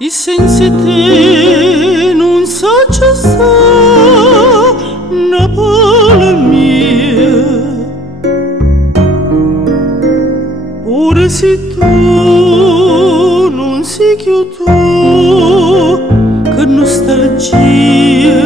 E senza te non so ciò sta una pala mia. Pure se tu non sei più tu, che nostalgia.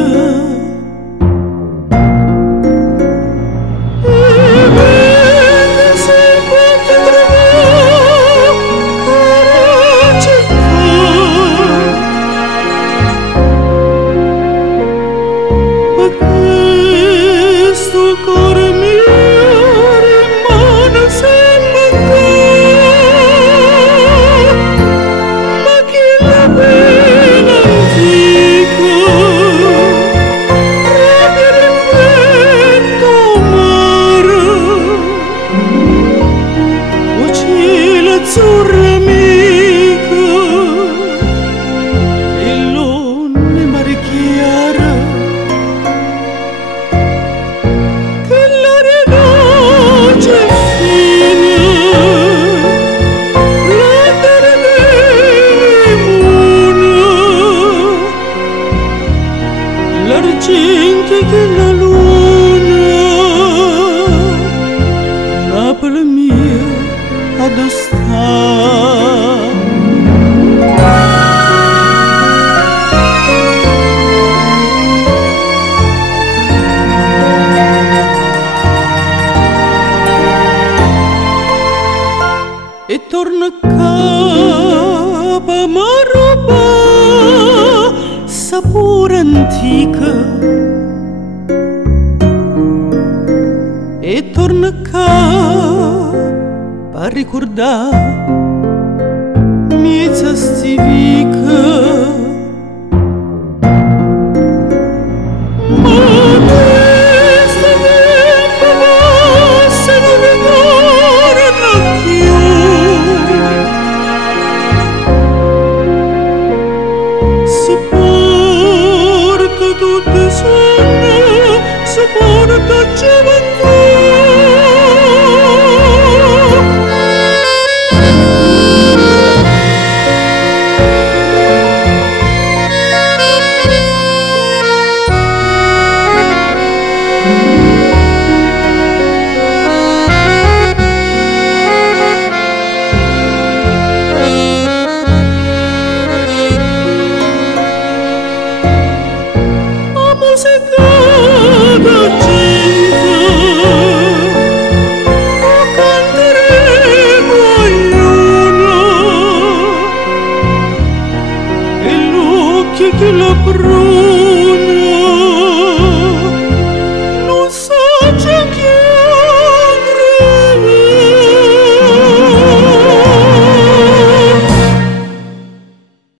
Azzurra amica e l'onde mare chiara che l'aria dolce e fine la terra limona l'argento che la luna Napoli mia addo sta. E torna a capo ma roba sapore antica. E torna a capo a ricordare miezza stivica. Ma questo tempo passa non ritorna più. Si porta tutti i sogni, si porta gioventù. Musica da gente o canteremo ognuno e l'occhio che la brucia